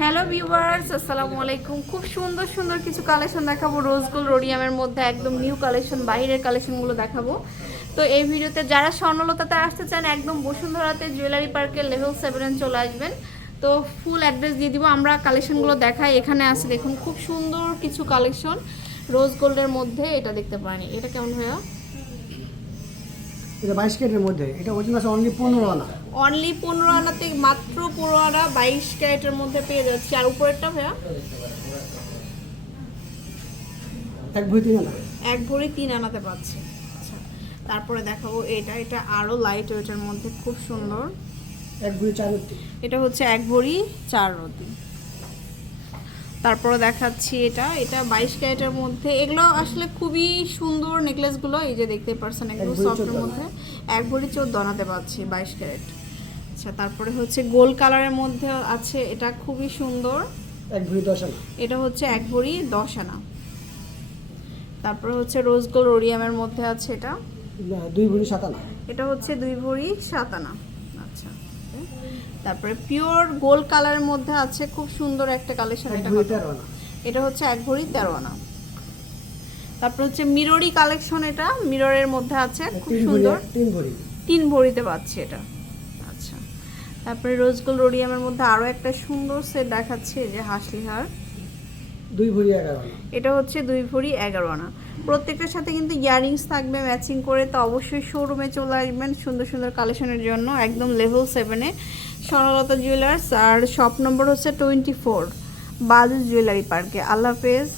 Hello viewers, আসসালামু আলাইকুম। খুব সুন্দর সুন্দর কিছু কালেকশন দেখাবো। রোজ গোল্ড রোডিয়ামের মধ্যে একদম নিউ কালেকশন বাইরের কালেকশনগুলো দেখাবো। তো এই ভিডিওতে যারা স্বর্ণলতাতে আসতে চান, একদম বসুন্ধরাতে জুয়েলারি পার্কের লেভেল সেভেন চলে আসবেন। তো ফুল অ্যাড্রেস দিয়ে দিব, আমরা কালেকশনগুলো দেখাই। এখানে আছে, দেখুন, খুব সুন্দর কিছু কালেকশন রোজ গোল্ডের মধ্যে এটা দেখতে পারেনি। এটা কেমন ভাইয়া? এটা বাইশ কেটের মধ্যে। এটা ওজন আছে অনলি পনেরো আনা। অনলি পনেরো আনাতে মাত্র পনেরো আনা বাইশ ক্যারেটের মধ্যে পেয়ে যাচ্ছি। আর উপরেরটা ভাইয়া? এক ভুই তিন আনা। এক ভরি তিন আনাতে পাচ্ছি। আচ্ছা তারপরে দেখাবো এটা। এটা আরও লাইট ওয়েটের মধ্যে খুব সুন্দর। এক ভুই চার এটা হচ্ছে এক ভরি চার রতি তারপরে দেখাচ্ছি এটা। এটা বাইশ ক্যারেটের মধ্যে। এগুলো আসলে খুবই সুন্দর নেকলেসগুলো এই যে দেখতে পারছেন এগুলো সফটের মধ্যে। এক ভরি চোদ্দ আনাতে পারছি বাইশ ক্যারেট। আচ্ছা তারপরে হচ্ছে গোল কালারের মধ্যে আছে এটা খুবই সুন্দর। এক ভুই দশ আনা। এটা হচ্ছে এক ভরি দশ আনা। তারপরে হচ্ছে রোজ গোল্ড ওরিয়ামের মধ্যে আছে এটা। দুই ভরি সাত আনা। এটা হচ্ছে দুই ভরি সাত আনা। আচ্ছা। তারপরে পিওর গোল্ড কালারের মধ্যে আছে খুব সুন্দর একটা কালেকশন এটা হচ্ছে এক ভরি তেরো আনা। তারপর হচ্ছে মিররি কালেকশন এটা মিররের মধ্যে আছে খুব সুন্দর। তিন ভরি। তিন ভরিতে পাচ্ছি এটা। আচ্ছা। তারপরে রোজ গোল্ড রোডিয়ামের মধ্যে আরও একটা সুন্দর সেট দেখাচ্ছে যে হাসলি হার দুই ভরি এগারো এটা হচ্ছে দুই ভরি এগারো আনা। প্রত্যেকটার সাথে কিন্তু ইয়ারিংস থাকবে, ম্যাচিং করে তো অবশ্যই শোরুমে চলে আসবেন সুন্দর সুন্দর কালেকশনের জন্য, একদম লেভেল সেভেনে সরলতা জুয়েলার্স আর শপ নম্বর হচ্ছে টোয়েন্টি ফোর বাজু জুয়েলারি পার্কে আল্লাহ হাফেজ।